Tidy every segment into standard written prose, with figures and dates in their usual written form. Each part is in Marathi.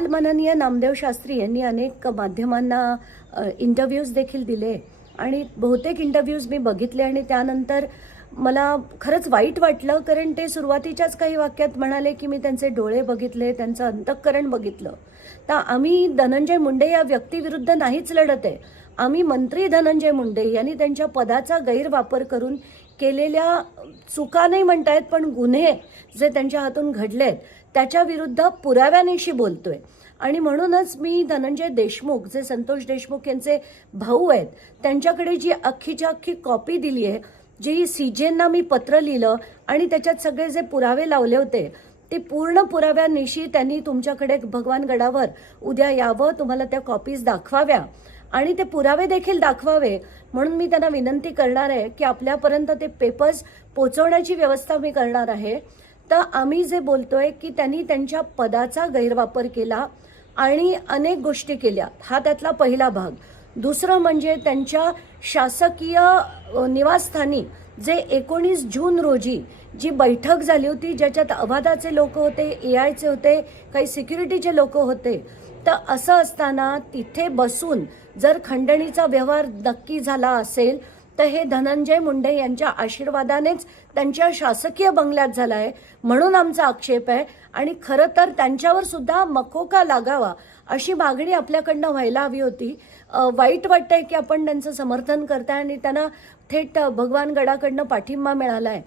काल माननीय नामदेव शास्त्री यांनी अनेक माध्यमांना इंटरव्ह्यूज देखील दिले आणि बहुतेक इंटरव्ह्यूज मी बघितले आणि त्यानंतर मला खरंच वाईट वाटलं, कारण ते सुरुवातीच्याच काही वाक्यात म्हणाले की मी त्यांचे डोळे बघितले, त्यांचं अंतःकरण बघितलं. तर आम्ही धनंजय मुंडे या व्यक्तीविरुद्ध नाहीच लढत आहे. आम्ही मंत्री धनंजय मुंडे यांनी त्यांच्या पदाचा गैरवापर करून केलेल्या चुका नाही म्हणतायत, पण गुन्हे जे त्यांच्या हातून घडलेत त्याच्या विरुद्ध पुराव्यानिशी बोलतोय. आणि म्हणूनच मी धनंजय देशमुख, जे संतोष देशमुख यांचे भाऊ आहेत, त्यांच्याकडे जी अख्खीच्या अख्खी कॉपी दिली आहे, जी सीजेंना मी पत्र लिहिलं आणि त्याच्यात सगळे जे पुरावे लावले होते ते पूर्ण पुराव्यानिशी त्यांनी तुमच्याकडे भगवानगडावर उद्या यावं, तुम्हाला त्या कॉपीज दाखवाव्या आणि ते पुरावे देखील दाखवावे. म्हणून मी त्यांना विनंती करणार आहे की आपल्यापर्यंत ते पेपर्स पोचवण्याची व्यवस्था मी करणार आहे. तर आम्ही जे बोलतोय की त्यांनी त्यांच्या पदाचा गैरवापर केला आणि अनेक गोष्टी केल्या, हा त्यातला पहिला भाग. दुसरं म्हणजे त्यांच्या शासकीय निवासस्थानी जे 19 जून रोजी जी बैठक झाली होती, ज्याच्यात अवाधाचे लोक होते, एआयचे होते, काही सिक्युरिटीचे लोक होते, तर असं असताना तिथे बसून जर खंडणीचा व्यवहार नक्की झाला असेल तर हे धनंजय मुंडे यांच्या आशीर्वादानेच त्यांच्या शासकीय बंगल्यात झाला आहे, म्हणून आमचा आक्षेप आहे. आणि खरं तर त्यांच्यावर सुद्धा मकोका लागावा अशी मागणी आपल्याकडनं व्हायला हवी होती. वाईट वाटतंय की आपण त्यांचं समर्थन करताय आणि त्यांना थेट भगवानगडाकडनं पाठिंबा मिळाला आहे.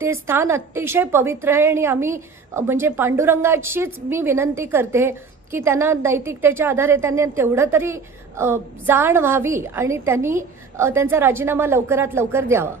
ते स्थान अतिशय पवित्र आहे आणि आम्ही म्हणजे पांडुरंगाचीच मी विनंती करते की त्यांना नैतिकतेच्या आधारे त्यांनी तेवढं तरी जाण व्हावी आणि त्यांनी त्यांचा राजीनामा लवकरात लवकर द्यावा.